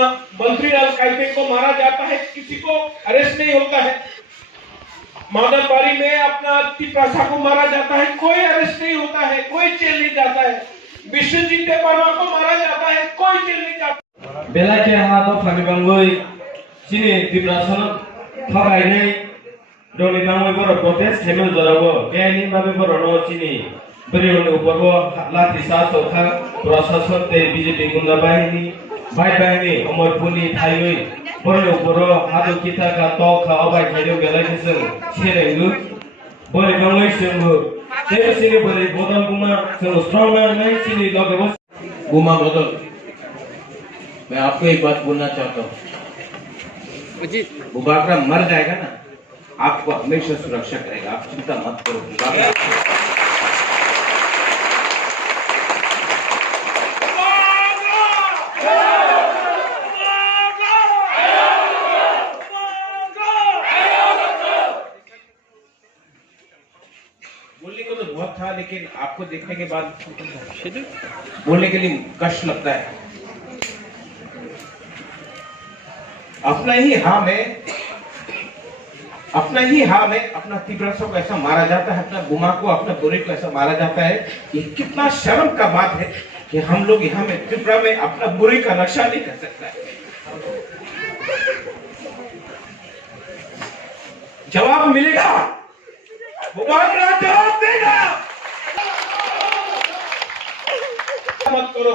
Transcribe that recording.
मंत्रीलाल कायदे को मारा जाता है, किसी को अरेस्ट नहीं होता है। मादनबाड़ी में अपना तिप्रासा को मारा जाता है, कोई अरेस्ट नहीं होता है, कोई जेल नहीं जाता है। विश्वजीत देवबर्मा को मारा जाता है, कोई जेल नहीं जाता। बेला के हाथों फानी बंगोई चीनी तिप्रासा थकाई नहीं डोली बंगोई पर प्रोटेस्ट हेमल जराबो बेनी बाबे पर नो चीनी बड़ी होने ऊपर वो लाठी सास होता प्रशासन ते बीजेपी गुंडा बाहिनी भाई बाहिनी अमरपुरी थाई बड़े ऊपर हाथों किता का तो का अबाई खाइयो बेला के संग छेरेंगु बड़े बंगोई संगु तेरे सिंगे बड़े बोतल गुमा संग स्ट्रॉन्ग नहीं चीनी लोगे बस गुमा बोतल। मैं आपको एक बात बोलना चाहता हूँ, वो बाकरा मर जाएगा ना, आपको हमेशा सुरक्षा करेगा, आप चिंता मत करो। बोलने को तो बहुत था, लेकिन आपको देखने के बाद बोलने के लिए कष्ट लगता है। अपना ही हाँ में अपना तिप्रासा को ऐसा मारा जाता है, अपना गुमा को, अपना बुरे को ऐसा मारा जाता है। ये कितना शर्म का बात है कि हम लोग यहाँ में त्रिपुरा में अपना बुरे का रक्षा नहीं कर सकता है। जवाब मिलेगा, जवाब देगा। मत करो।